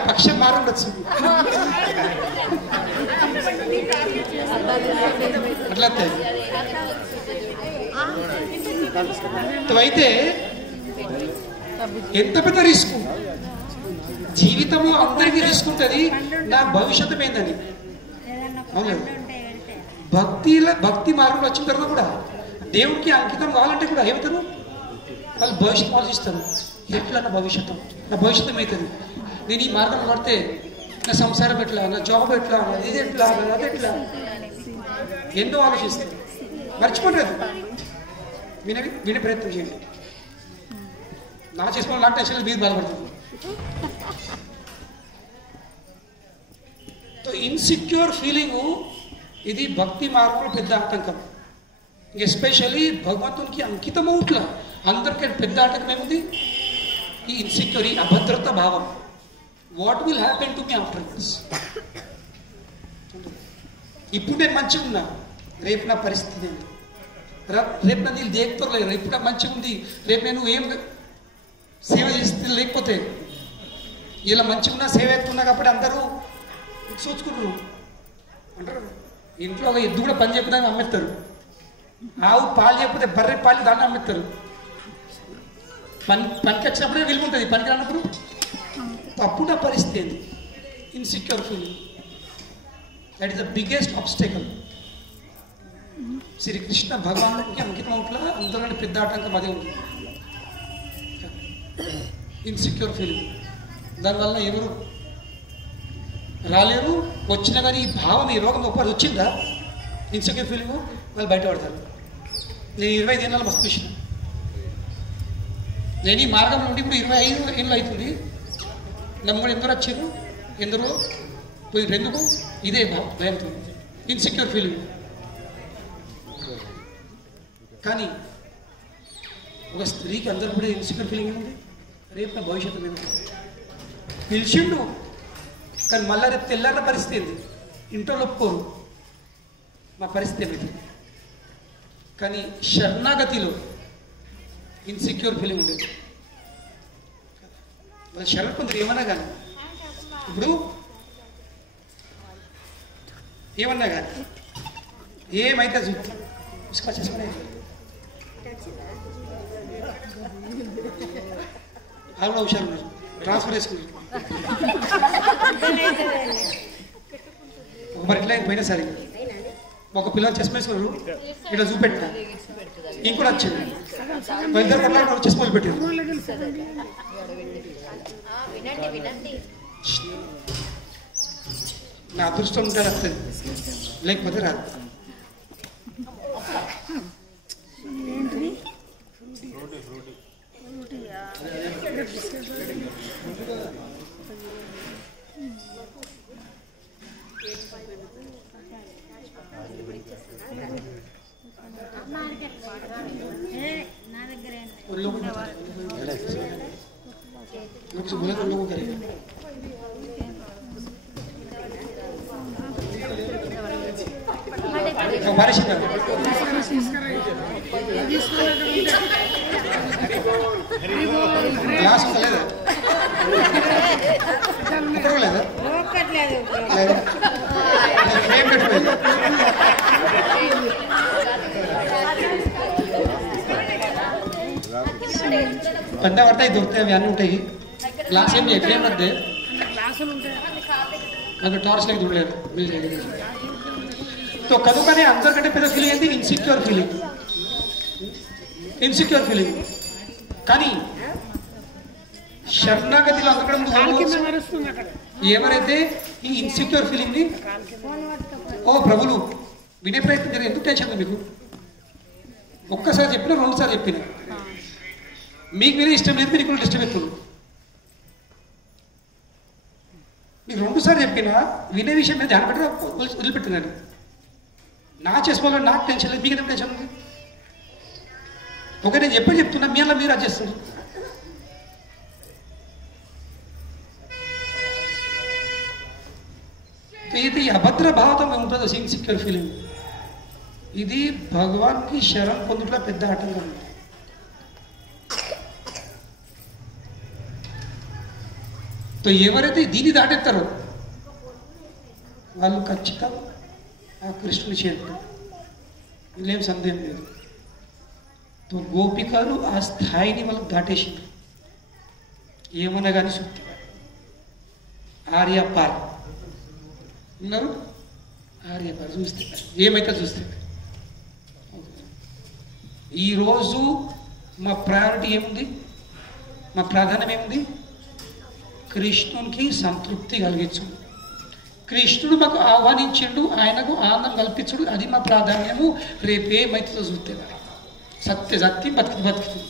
పక్షం మారుండొచ్చు అట్లా. అయితే ఎంత పెద్ద రిస్క్. జీవితము అందరికీ రిస్క్ ఉంటుంది, నా భవిష్యత్తు ఏందని. అవును, భక్తి మార్గంలో వచ్చిన తర్వాత కూడా దేవుడికి అంకితం కావాలంటే కూడా ఏమవుతారు వాళ్ళు భవిష్యత్తు ఆలోచిస్తారు. ఎట్లా నా భవిష్యత్తు, నా భవిష్యత్తు అవుతుంది, నేను ఈ మార్గంలో పడితే నా సంసారం ఎట్లా, నా జాబ్ ఎట్లా, ఇది ఎట్లా, అది ఎట్లా, ఎన్నో ఆలోచిస్తారు. మర్చిపోలేదు. వినే ప్రయత్నం చేయండి. నా చేసుకోవడం నాకు టెన్షన్ మీరు బాధపడుతుంది. ఇన్సెక్యూర్ ఫీలింగు ఇది భక్తి మార్గంలో పెద్ద ఆటంకం. ఎస్పెషల్లీ భగవంతునికి అంకితమవుట్ల అందరికీ పెద్ద ఆటంకం ఏముంది? ఈ ఇన్సెక్యూర్, ఈ అభద్రత భావం. What will happen to me after this? ఇప్పుడు నేను మంచిగా ఉన్నా, రేపు నా పరిస్థితి ఏంటి? రేపు నా నీళ్ళు దేకుతారు, రేపు నా మంచిగా ఉంది, రేపు నేను ఏం సేవ చేస్తే లేకపోతే ఇలా మంచిగా ఉన్నా సేవ ఎత్తున్నా కాబట్టి అందరూ చూసుకుంటారు అంటారు. ఇంట్లో ఒక ఎద్దు కూడా పని చెప్పడానికి అమ్మేస్తారు. ఆవు పాలు చెప్పితే బర్రె పాలు దాన్ని అమ్మేస్తారు. పనికి వచ్చినప్పుడే విలువ ఉంటుంది, పనికి రానప్పుడు అప్పుడు నా పరిస్థితి ఏంది? Insecure feeling. That is the biggest obstacle. Srikrishna భగవానుడికి అంకితం అవుట్లా అందరికంటే పెద్ద ఆటంకం అదే ఉంది, ఇన్సెక్యూర్ ఫీలింగ్. దానివల్ల ఎవరు రాలేరు, వచ్చినా కానీ ఈ భావం, ఈ రోగం ఒకటి వచ్చిందా ఇన్సెక్యూర్ ఫీలింగ్, వాళ్ళు బయటపడతారు. నేను 25 ఏళ్ళ మస్తు చూసిన. నేను ఈ మార్గంలో ఉండి ఇప్పుడు 25 ఏళ్ళు అవుతుంది. నమ్ముడు ఎందరో వచ్చారు, ఎందరో పోయి ఎందుకు? ఇదే భయంతో ఇన్సెక్యూర్ ఫీలింగ్. కానీ ఒక స్త్రీకి అందరూ కూడా ఇన్సెక్యూర్ ఫీలింగ్ ఉంది. రేపు నా భవిష్యత్తు మేము పిలిచిండు, కానీ మళ్ళా రేపు తెల్లారిన పరిస్థితి ఏంది? ఇంట్లో ఒప్పుకోరు, మా పరిస్థితి ఏమైంది? కానీ శరణాగతిలో ఇన్సెక్యూర్ ఫీలింగ్ ఉండేది. వాళ్ళ శరణ కొందరు ఏమన్నా కానీ, ఇప్పుడు ఏమన్నా కానీ ఏమైతే చూస్తా చేసుకునే వాళ్ళు హుషారు ఉన్నారు, ట్రాన్స్ఫర్ చేసుకున్నారు. మరి ఇట్లా పోయినా సరే ఒక పిల్లలు చెస్ వేసుకున్నారు, ఇట్లా చూపెట్టిన ఇంకోటి వచ్చింది, ఇద్దరు పట్ల చెస్ మొదలు పెట్టారు. నా అదృష్టం ఉంటే వస్తుంది, లేకపోతే రాదు. గ్లాస్ లేదా పెద్ద పడతాయి, దొరుకుతాయి, అవి అన్నీ ఉంటాయి. గ్లాస్ ఏం ఫ్రేమ్ వద్దే, నాకు టార్చ్ లైట్ చూడలేదు. तो कदुकने अंदर पेद फीलिंग इनसिक्यूर फीलिंग కానీ శరణాగతిలో ఎవరైతే ఈ ఇన్సెక్యూర్ ఫీలింగ్ ని ఓ ప్రభులు వినే ప్రయత్నం చేయండి. ఎందుకు టెన్షన్ మీకు? ఒక్కసారి చెప్పినా 2 సార్లు చెప్పినా మీకు వినే ఇష్టం లేదు, మీరు కూడా డిస్టర్బ్ అవుతుంది. మీకు 2 సార్లు చెప్పినా వినే విషయం మీద ధ్యానం పెట్టిన వదిలిపెట్టినాను. నా చేసుకోవాలని నాకు టెన్షన్ లేదు, మీకు ఎందుకు టెన్షన్ ఉంది? ఓకే, నేను చెప్తున్నా, మీ అలా మీరు అది చేస్తున్నారు. ఇది అభద్ర భావతం ఉంటుంది, ఇన్సెక్యూర్ ఫీలింగ్. ఇది భగవాన్కి శరణ్ పొందుట్లో పెద్ద ఆటంకం. ఎవరైతే దీన్ని దాటెత్తారో వాళ్ళు ఖచ్చితంగా ఆ కృష్ణుని చేరుతారు, ఇందులో సందేహం లేదు. గోపికలు ఆ స్థాయిని వాళ్ళకి దాటేసిండ్రు. ఏమన్నా కానీ సూక్తి ఆర్యపార్ ఉన్నారు, ఆర్యపార్ చూస్తే ఏమైతే చూస్తే. ఈరోజు మా ప్రయారిటీ ఏముంది? మా ప్రాధాన్యం ఏముంది? కృష్ణునికి సంతృప్తి కలిగించు. కృష్ణుడు మాకు ఆహ్వానించిండు, ఆయనకు ఆనందం కల్పించుడు, అది మా ప్రాధాన్యము. రేపేమైతుందో చూస్తే సత్య సత్యం బతుకుతుంది.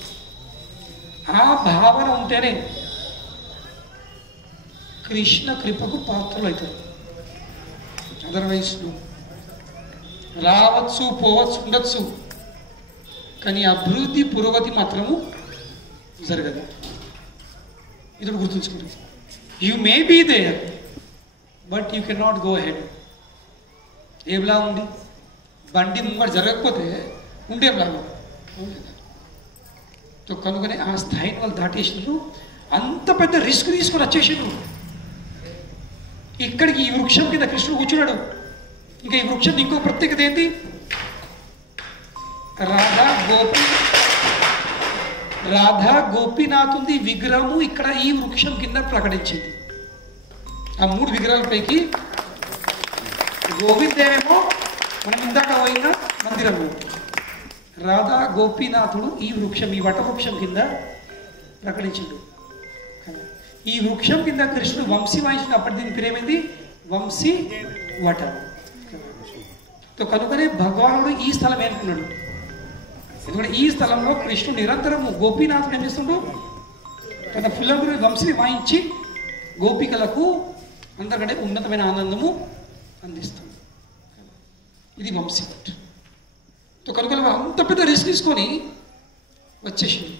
ఆ భావన ఉంటేనే కృష్ణ కృపకు పాత్రలు అవుతారు. అదర్వైజ్ రావచ్చు, పోవచ్చు, ఉండొచ్చు, కానీ అభివృద్ధి పురోగతి మాత్రము జరగదు. ఇది గుర్తుంచుకోండి. You may be there but you can not go ahead. ఏమిలా ఉంది బండి ముంగట జరగకపోతే ఉండేలాగా కనుగొని ఆ స్థాయిని వాళ్ళు దాటేసినారు. అంత పెద్ద రిస్క్ తీసుకొని వచ్చేసినారు. ఇక్కడికి ఈ వృక్షం కింద కృష్ణుడు కూర్చున్నాడు. ఇంకా ఈ వృక్షం ఇంకో ప్రత్యేకత ఏంటి? రాధా గోపీనాథుంది విగ్రహము ఇక్కడ ఈ వృక్షం కింద ప్రకటించింది. ఆ 3 విగ్రహాల పైకి గోవిందేమో మనం ఇందాక పోయిన మందిరము, రాధా గోపీనాథుడు ఈ వృక్షం, ఈ వట వృక్షం కింద ప్రకటించిండు. ఈ వృక్షం కింద కృష్ణుడు వంశీ వాయించినప్పటి దీని పేరేమైంది? వంశీ వట. కనుకనే భగవానుడు ఈ స్థలం ఏనుకున్నాడు. ఎందుకంటే ఈ స్థలంలో కృష్ణుడు నిరంతరము గోపీనాథుడు ఏం చేస్తుండు? తన ఫుల్లగురు వంశీని వాయించి గోపికలకు అందరికంటే ఉన్నతమైన ఆనందము అందిస్తుంది. ఇది వంశీ వట్. కనుక అంత పెద్ద రిస్క్ తీసుకొని వచ్చేసింది.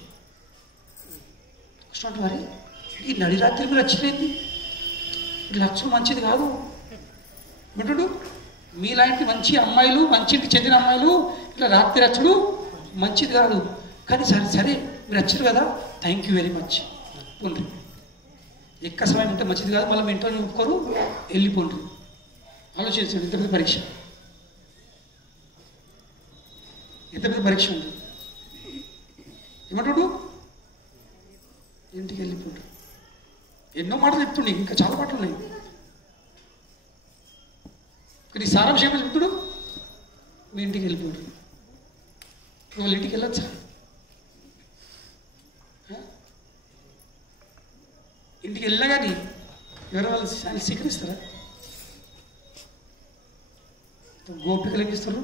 వారి ఈ నడిరాత్రి మీరు వచ్చినది లక్షలు మంచిది కాదు. వింటుడు మీలాంటి మంచి అమ్మాయిలు, మంచి ఇంటికి చెందిన అమ్మాయిలు ఇట్లా రాత్రి రచ్చడు మంచిది కాదు. కానీ సరే సరే మీరు వచ్చారు కదా, థ్యాంక్ యూ వెరీ మచ్. పోండి, ఎక్క సమయం ఉంటే మంచిది కాదు, మళ్ళీ మీ ఇంట్లో ఒప్పుకోరు, వెళ్ళిపోండి. ఆలోచించండి, ఇంత పెద్ద పరీక్ష, ఎంత పెద్ద పరీక్ష ఉంది. ఏమంటాడు? ఇంటికి వెళ్ళిపోండి. ఎన్నో మాటలు చెప్తుండే, ఇంకా చాలా మాటలు ఉన్నాయి. కానీ సారాంశం ఏమో చెప్తుడు, మీ ఇంటికి వెళ్ళిపోండి. వాళ్ళ ఇంటికి వెళ్ళొచ్చా? ఇంటికి వెళ్ళగాని ఎవరో వాళ్ళు స్వీకరిస్తారా? గోపికలు ఏం చేస్తారు?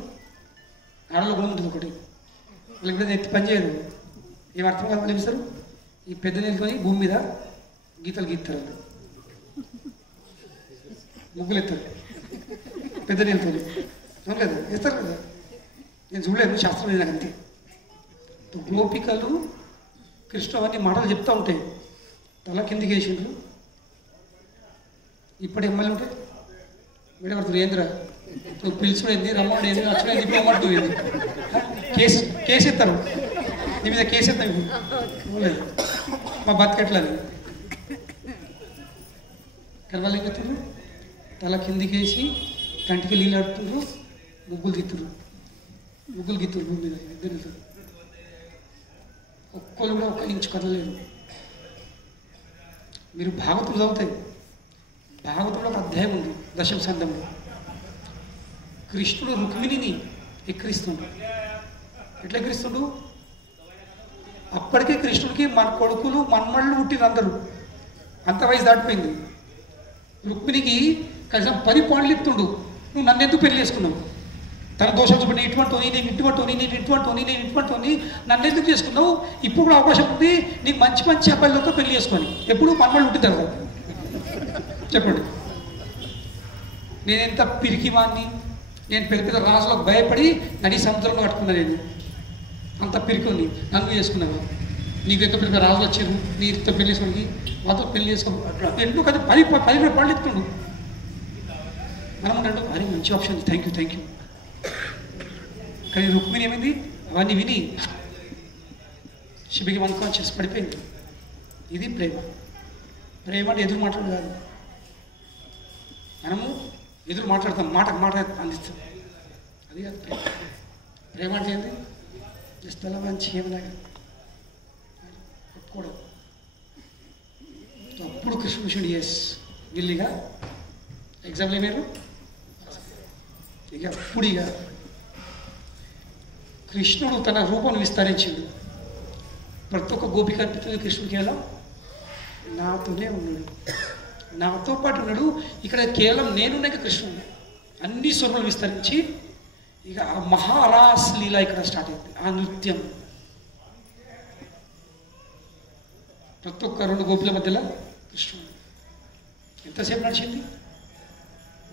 ఆడలో కూడా ఉంటుంది ఒకటి, వాళ్ళకి కూడా ఎత్తి పని చేయదు. ఏం అర్థం కాదు, వాళ్ళు ఏమిస్తారు? ఈ పెద్ద నెలకొని భూమి మీద గీతలు గీస్తారు, ముగ్గులు ఎత్తారు పెద్ద నెలతో. అవును కదా, వేస్తారు కదా. నేను చూడలేదు, శాస్త్రం లేదు నాకు అంతే. గోపికలు కృష్ణ అవన్నీ మాటలు చెప్తూ ఉంటాయి. తల కిందికి వేసిండ్రు. ఇప్పటి ఎమ్మెల్యే ఉంటాయి మేడం పడుతుంది. ఏంద్రా నువ్వు పిలుచుడు ఏంది, రమ్మడు ఏంది, నచ్చుడు ఏంది, ఇవ్వమంటూ ఏంది, కేసు ఎత్తారు నీ మీద, కేసు ఎత్తాం. ఇప్పుడు మా బతికెట్లని కానీ వాళ్ళు ఏం చెప్తున్నారు? తల కిందికేసి కంటికి నీళ్ళు ఆడుతున్నారు, ముగ్గులు తిత్తురు, ముగ్గులు గిత్తురు భూమి మీద. ఇద్దరు ఒక్కరు కూడా 1 ఇంచు కదలలేరు. మీరు భాగవతులు చదువుతాయి, భాగవతంలో ఒక అధ్యాయం ఉంది, దశమ స్కంధంలో. కృష్ణుడు రుక్మిణిని ఎక్కిరిస్తుండు. ఎట్లా ఎక్కిరిస్తుండు? అప్పటికే కృష్ణుడికి మన కొడుకులు మన్మళ్ళు పుట్టిన అందరూ, అంత వయసు దాటిపోయింది. రుక్మిణికి కనీసం 10 పాయింట్లు ఇస్తుండు. నువ్వు నన్ను ఎందుకు పెళ్లి చేసుకున్నావు? తన దోషాలు చూపండి, ఇటువంటి నేను ఇటువంటి నేను ఇటువంటి నేను ఇటువంటి నన్ను ఎందుకు చేసుకున్నావు? ఇప్పుడు కూడా అవకాశం ఉంది నీకు మంచి మంచి అబ్బాయిలతో పెళ్లి చేసుకొని. ఎప్పుడు మన్మళ్ళు పుట్టిన తర్వాత చెప్పండి. నేనెంత పిరికివాన్ని, నేను పెద్ద పెద్ద రాజులకు భయపడి నడి సముద్రంలో కట్టుకున్నా. నేను అంత పిరికి నన్ను చేసుకున్నాను. నీకు ఎంత పెద్ద రాజులు వచ్చారు, నీతో పెళ్లి చేసుకోవడానికి వాళ్ళతో పెళ్లి చేసుకో ఎందుకు అది 10 పాళ్ళు ఎత్తుండు. మనం అంటే అరే మంచి ఆప్షన్, థ్యాంక్ యూ. కానీ రుక్మిణి ఏమైంది? అవన్నీ విని శిబికి అన్కాన్షియస్ పడిపోయింది. ఇది ప్రేమ. ప్రేమ అంటే ఎదురు మాట్లాడు కాదు. మనము ఎదురు మాట్లాడతాం, మాట అందిస్తాం, అది కాదు ప్రేమ. ప్రేమ అంటే ఏంటి? జస్ట్ అలా మంచి ఏమలాగా ఒప్పుకోవడం. అప్పుడు కృష్ణుడు ఎస్ వీళ్ళిగా ఎగ్జాంపుల్ ఏమేరు ఇక అప్పుడు ఇక కృష్ణుడు తన రూపం విస్తరించిండు. ప్రతి ఒక్క గోపిక అనిపిస్తుంది కృష్ణుడికి ఎలా నాతోనే ఉన్నాడు. నాతో పాటు ఉన్నాడు. ఇక్కడ కేవలం నేనున్నాక కృష్ణుడు అన్ని స్వరములు విస్తరించి ఇక ఆ మహారాస్ లీల ఇక్కడ స్టార్ట్ అయింది. ఆ నృత్యం ప్రతి ఒక్క 2 గోపుల మధ్యలో కృష్ణుడు. ఎంతసేపు నడిచింది?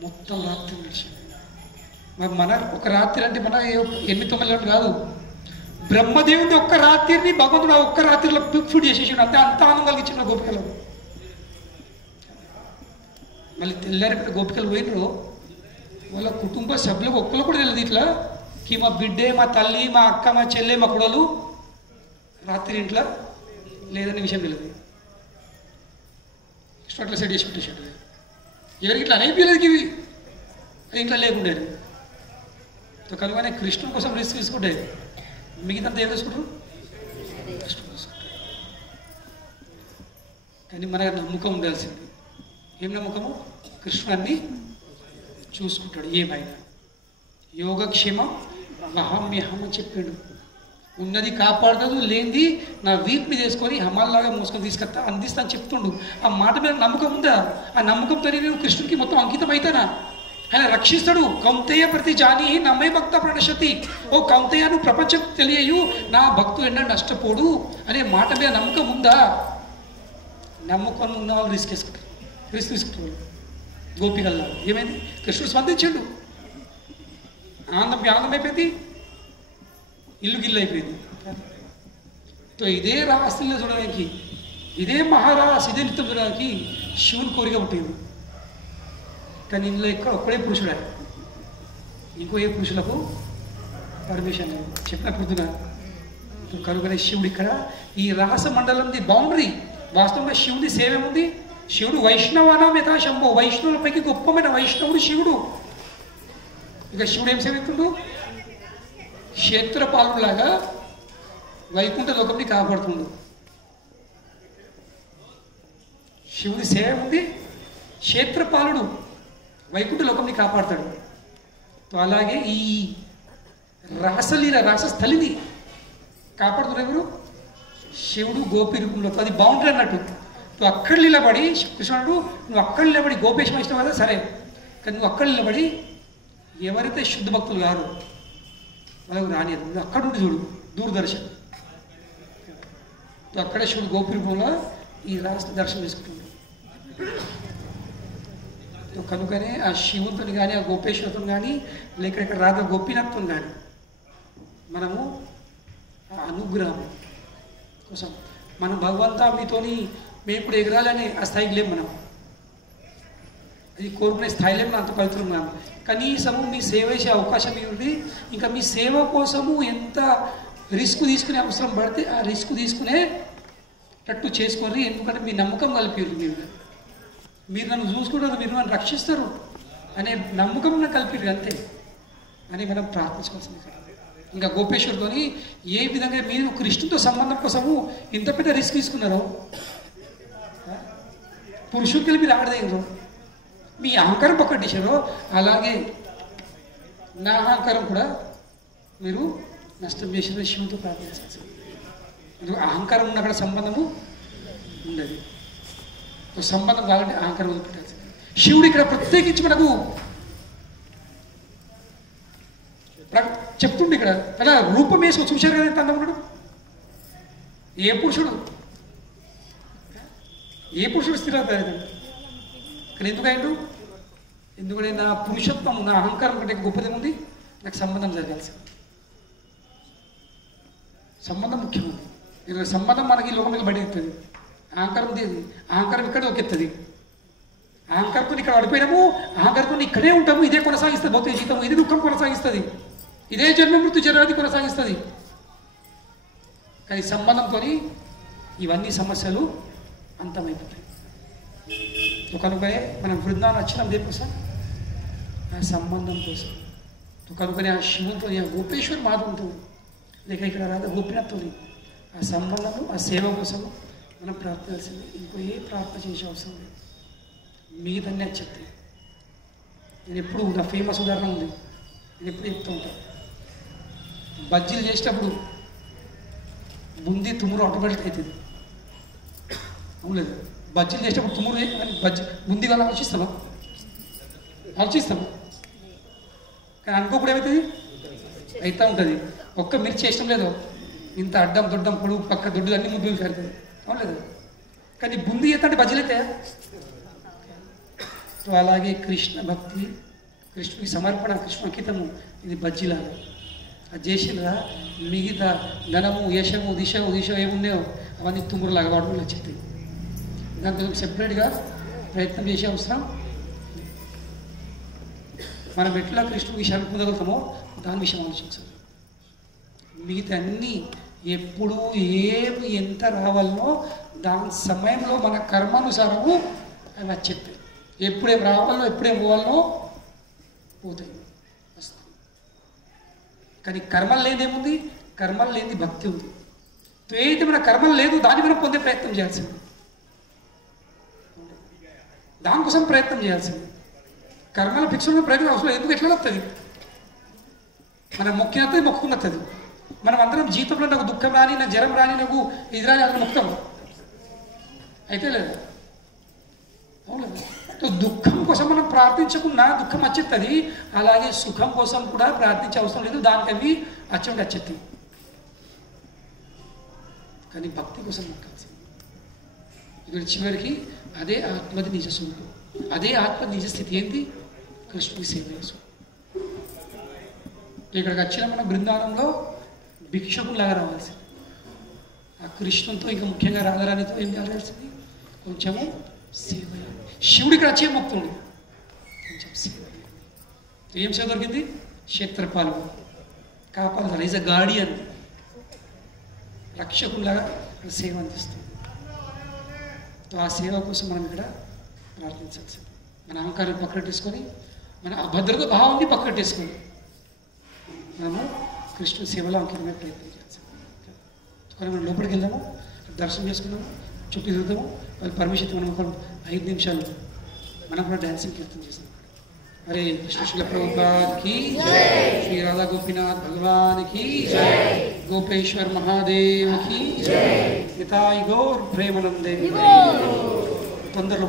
మొత్తం రాత్రి నడిచింది. మరి మన ఒక రాత్రి అంటే మన 8-9 గంటలు కాదు. బ్రహ్మదేవుని ఒక్క రాత్రిని భగవంతుడు ఒక్క రాత్రిలో ఫుడ్ చేసేసాడు. అంతే, అంత ఆనందం కలిగించిన గోపికలు. మళ్ళీ తెల్లారి గోపికలు పోయినరు. వాళ్ళ కుటుంబ సభ్యులకు ఒక్కరు కూడా తెలియదు ఇట్లా కి మా బిడ్డే, మా తల్లి, మా అక్క, మా చెల్లె, మా కొడలు రాత్రి ఇంట్లో లేదనే విషయం తెలియదు. అట్లా సెట్ చేసి పెట్టేసాడు. ఎవరికి ఇట్లా అనేపిలేదు ఇవి, అది ఇంట్లో లేకుండేది. కనుకనే కృష్ణుని కోసం రిస్క్ తీసుకుంటే మిగతా ఏం తీసుకుంటారు? కృష్ణుడు తీసుకుంటారు. కానీ మన నమ్మకం ఉండాల్సింది. ఏం నమ్మకము? కృష్ణుడిని చూసుకుంటాడు ఏమైనా. యోగక్షేమం అహమ్యహం అని చెప్పాడు. ఉన్నది కాపాడుతుంది, లేనిది నా వీప్ మీద వేసుకొని హమాల్లాగా మోసుకొని తీసుకొస్తా అందిస్తా అని చెప్తుండు. ఆ మాట మీద నమ్మకం ఉందా? ఆ నమ్మకంతో నేను కృష్ణుడికి మొత్తం అంకితం అవుతానా? ఆయన రక్షిస్తాడు. కౌంతేయ ప్రతి జాని నమ్మే భక్త ప్రణశతి. ఓ కౌంతేయ, నువ్వు ప్రపంచం తెలియయు, నా భక్తుడు ఎన్న నష్టపోడు అనే మాట మీద నమ్మకం ఉందా? నమ్మకం ఉన్న వాళ్ళు రిస్క్ వేసుకుంటారు, రిస్క్ తీసుకుంటారు. గోపికల్లా ఏమైంది? కృష్ణుడు స్పందించాడు. ఆనందం అయిపోయింది, ఇల్లు గిల్లు అయిపోయింది. ఇదే రాస్తుల్లో చూడడానికి, ఇదే మహారాస్, ఇదే నృత్యం చూడడానికి శివుని కోరిక పుట్టింది. కానీ ఇందులో ఒక్కడే పురుషుడే, ఇంకో ఏ పురుషులకు పర్మిషన్ లేదు. చెప్పిన పొద్దున కనుగొనే శివుడు ఇక్కడ ఈ రహస్య మండలంది బౌండరీ. వాస్తవంగా శివుడి సేవ ఏముంది? శివుడు వైష్ణవానాం యథా శంభో, వైష్ణవులపైకి గొప్పమైన వైష్ణవుడు శివుడు. ఇక శివుడు ఏం సేవిస్తుండు? క్షేత్రపాలులాగా వైకుంఠ లోకంని కాపాడుతుండు. శివుడి సేవ ఉంది. క్షేత్రపాలుడు వైకుంఠ లోకంని కాపాడుతాడు. అలాగే ఈ రాసలీల రాసస్థలిని కాపాడుతున్న ఎవరు? శివుడు గోపి రూపంలో. అది బౌండరీ అన్నట్టు. నువ్వు అక్కడ నిలబడి, కృష్ణుడు నువ్వు అక్కడ నిలబడి గోపేశం ఇష్టం కదా సరే, కానీ నువ్వు అక్కడ నిలబడి ఎవరైతే శుద్ధ భక్తులు గారు వాళ్ళకు రానియదు. నువ్వు అక్కడ నుండి చూడు, దూరదర్శన్. నువ్వు అక్కడే శివుడు గోపి రూపంలో ఈ రాష్ట్ర దర్శనం చేసుకుంటున్నాడు. కనుకనే ఆ శివుడితో కానీ, ఆ గోపేశ్వరుతో కానీ, లేక ఇక్కడ రాధ గోపీనాథ్తో కానీ మనము ఆ అనుగ్రహం కోసం మనం భగవంతా మీతోని మేము ఇప్పుడు ఎగరాలనే ఆ స్థాయికి లేము. మనం అది కోరుకునే స్థాయిలో మనం అంత పవిత్రం. కనీసము మీ సేవ చేసే అవకాశం ఏమిటి? ఇంకా మీ సేవ కోసము ఎంత రిస్క్ తీసుకునే అవసరం పడితే ఆ రిస్క్ తీసుకునేటట్టు చేసుకోండి. ఎందుకంటే మీ నమ్మకం కలిపిరు. మీరు నన్ను చూసుకుంటారు, మీరు నన్ను రక్షిస్తారు అనే నమ్మకం నాకు కలిపిరు అంతే అని మనం ప్రార్థించుకోవాల్సింది. ఇంకా గోపేశ్వరుతో ఏ విధంగా మీరు కృష్ణుతో సంబంధం కోసము ఇంత పెద్ద రిస్క్ తీసుకున్నారో, పురుషుడికి మీరు ఆడదేరు, మీ అహంకారం పక్కట్టేశారో, అలాగే నా అహంకారం కూడా మీరు నష్టం చేసిన శివుడితో ప్రార్థించాల్సింది. అహంకారం ఉన్న అక్కడ సంబంధము ఉండదు. సంబంధం కావాలంటే అహంకారం వదిలిపెట్టాల్సింది. శివుడు ఇక్కడ ప్రత్యేకించి మనకు చెప్తుండే. ఇక్కడ అలా రూపం వేసి చూశారు కదా ఎంత అందం ఉన్నాడు. ఏ పురుషుడు స్థిరవుతారు ఇక్కడ ఎందుకు అయిండు? ఎందుకంటే నా పురుషత్వం, నా అహంకారం కంటే గొప్పదేముంది? నాకు సంబంధం జరగాల్సింది. సంబంధం ముఖ్యమంది. ఎందుకంటే సంబంధం మనకి ఈ లోకం మీద బయటెత్తుంది. అహంకారం తీది, అహంకారం ఇక్కడే ఒకెత్తది. అహంకారంతో ఇక్కడ పడిపోయినాము, అహంకారంతో ఇక్కడే ఉంటాము. ఇదే కొనసాగిస్తుంది భౌతిక జీవితం, ఇది దుఃఖం కొనసాగిస్తుంది, ఇదే జన్మ మృత్యు జరగది కొనసాగిస్తుంది. కానీ సంబంధంతో ఇవన్నీ సమస్యలు అంతమైపోతాయి. కనుకనే మనం బృందాన్ని వచ్చినాం దేనికోసం? ఆ సంబంధం కోసం. కనుకనే ఆ శివునితో, ఆ గోపేశ్వర్ మాధవంతో, లేక ఇక్కడ రాదా గోపినాథ్తో ఆ సంబంధము, ఆ సేవ కోసం మనం ప్రార్థించాల్సింది. ఇంకో ఏ ప్రార్థన చేసే అవసరం లేదు. మీదన్నే చెప్తే నేను ఎప్పుడు నా ఫేమస్ ఉదాహరణ ఉంది, నేను ఎప్పుడు చెప్తూ ఉంటాను. బజ్జీలు చేసేటప్పుడు బుందీ తుమ్మురు ఆటోమేటిక్ అవుతుంది, అవును లేదు? బజ్జీలు చేసేటప్పుడు తుమ్మురు బజ్జీ బుంది వల్ల ఆలోచిస్తామా? కానీ అనుకోకుండా ఏమవుతుంది? అవుతూ ఉంటుంది. ఒక్క మిర్చి చేసడం లేదు, ఇంత అడ్డం దొడ్డం పొడుగు పక్క దొడ్డు అన్ని ముద్దు పెడుతుంది, అవునలేదు? కానీ బుంది చేస్తా బజ్జీలు అయితే. సో అలాగే కృష్ణ భక్తి, కృష్ణుడికి సమర్పణ, కృష్ణ అంకితము ఇది బజ్జీలాగా. అది చేసినగా మిగతా ధనము, యశము, దిశ ఏమున్నాయో అవన్నీ తుమ్మురులాగా వాడుకుని వచ్చేస్తాయి. దాంతో సెపరేట్గా ప్రయత్నం చేసే అవసరం. మనం ఎట్లా కృష్ణుడి విషయాన్ని పొందగలుగుతామో దాని విషయం ఆలోచించాలి. మిగతా అన్నీ ఎప్పుడు ఏమి ఎంత రావాలనో దాని సమయంలో మన కర్మానుసారము అవి వచ్చేస్తాయి. ఎప్పుడేం రావాలనో ఎప్పుడేం పోవాలనో పోతాయి, వస్తాయి. కానీ కర్మలు లేదేముంది? కర్మలు లేని భక్తి ఉంది. ఏదైతే మన కర్మలు లేదు దాన్ని మనం పొందే ప్రయత్నం చేయాల్సింది, దానికోసం ప్రయత్నం చేయాల్సింది. కర్మలు ఫిక్స్ ప్రయత్నం అవసరం. ఎందుకు? ఎట్లా వస్తుంది? మనం మొక్కినది మొక్కున్నది. మనం అందరం జీవితంలో నాకు దుఃఖం రాని, నాకు జ్వరం రాని, నాకు ఇది రాని అక్కడ మొక్కుతాము, అయితే లేదా? అవును. దుఃఖం కోసం మనం ప్రార్థించకున్నా దుఃఖం వచ్చేస్తుంది. అలాగే సుఖం కోసం కూడా ప్రార్థించే అవసరం లేదు, దానికి అవి వచ్చేస్తాయి. కానీ భక్తి కోసం మొక్కాల్సింది. ఇక్కడ చివరికి అదే ఆత్మది నిజ స్వరూపం, అదే ఆత్మ నిజ స్థితి ఏంటి? కృష్ణుడి సేవ చేసు. ఇక్కడికి వచ్చిన మన బృందావనంలో భిక్షకులాగా రావాల్సింది. ఆ కృష్ణునితో ఇంకా ముఖ్యంగా రాధారాణితో ఏం జరగాల్సింది? కొంచెము సేవ. శివుడికి వచ్చే మొక్తుండే కొంచెం సేవ. ఏం సేవ దొరికింది? క్షేత్రపాలు కాపాలి, ఈజ్ అ గార్డియన్, రక్షకులాగా సేవ అందిస్తుంది. ఆ సేవ కోసం మనం ఇక్కడ ప్రార్థించాల్సింది. మన అహంకారం పక్కనట్టేసుకొని, మన అభద్రత భావాన్ని పక్కనట్టేసుకొని మనము కృష్ణుని సేవలో అంకితమైన ప్రయత్నం చేయాల్సింది. కానీ మనం లోపలికి వెళ్దాము, దర్శనం చేసుకున్నాము, చుట్టూ తిరుగుతాము, వాళ్ళు పర్మిషన్ మనం ఒక 5 నిమిషాలు మనం కూడా డ్యాన్సింగ్ కీర్తన చేస్తాం. హరే కృష్ణ శిల ప్రభుపాద్కి జై, శ్రీ రాధా గోపీనాథ్ భగవాన్కి జై, గోపేశ్వర్ మహాదేవ్కి జై, నితాయి గౌర్ ప్రేమానందే. తొందరలో